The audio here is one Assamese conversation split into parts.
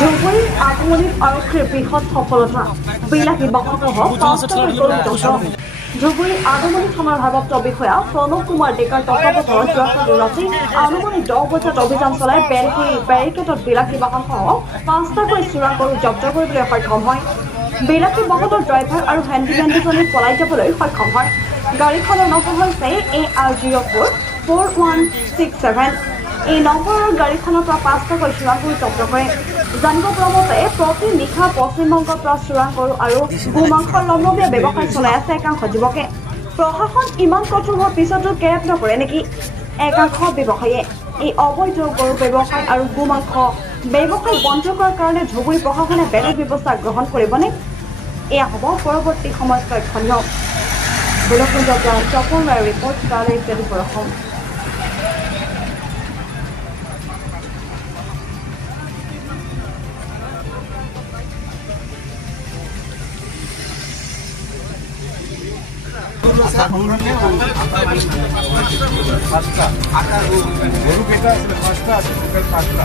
ধুবুৰীৰ আগমনিত আৰক্ষীৰ বৃহৎ সফলতা বিলাসী বাহনসহ 5টাকৈ গৰু জব্দ ধুবুৰীৰ আগমনি থানাৰ ভাৰপ্ৰাপ্ত বিষয়া প্ৰণৱ কুমাৰ ডেকাৰ তত্বাৱধানত যোৱাকালি ৰাতি আনুমানিক 10 বজাত অভিযান চলাই বেৰিকেডত বিলাসী বাহনসহ 5টাকৈ চোৰাং গৰু জব্দ কৰিবলৈ সক্ষম হয়। বিলাসী বাহনৰ ড্ৰাইভাৰ আৰু হেণ্ডিমেন দুজনে পলাই যাবলৈ সক্ষম হয়। গাড়ীখনৰ নম্বৰ হৈছে AR04 4167। এই নম্বৰৰ গাড়ীখনৰ পৰা 5টাকৈ চোৰাং গৰু জব্দ কৰে। জানিব পৰা মতে প্ৰতি নিশা পশ্চিমবংগৰ পৰা চোৰাং গৰু আৰু গোমাংসৰ লম্বীয়া ব্যৱসায় চলাই আছে একাংশ যুৱকে। প্ৰশাসন ইমান কঠোৰ হোৱাৰ পিছতো কেৰেপ নকৰে নেকি একাংশ ব্যৱসায়ীয়ে? এই অবৈধ গৰু ব্যৱসায় আৰু গোমাংস ব্যৱসায় বন্ধ কৰাৰ কাৰণে ধুবুৰী প্ৰশাসনে বেলেগ ব্যৱস্থা গ্ৰহণ কৰিবনে? এয়া হ'ব পৰৱৰ্তী সময়ত লক্ষণীয়। গোলকপুঞ্জৰ পৰা তপন ৰায়ৰ ৰিপৰ্ট তালৈ টেলিফোন অসম। গৰু কেটা আছে 5টা আছে টোটাল 5টা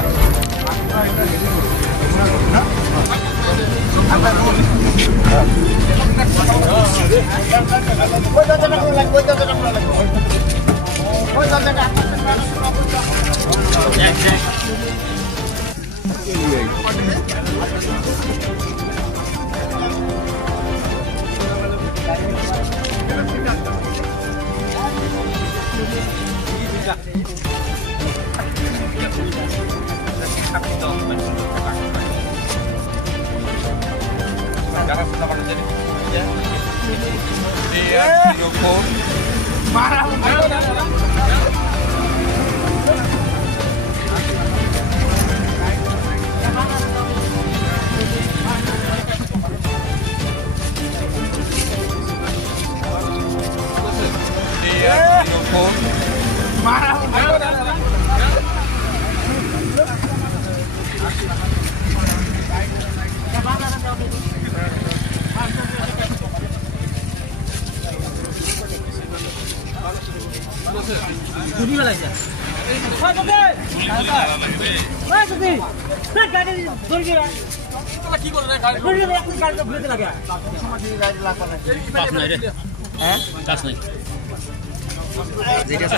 যেটা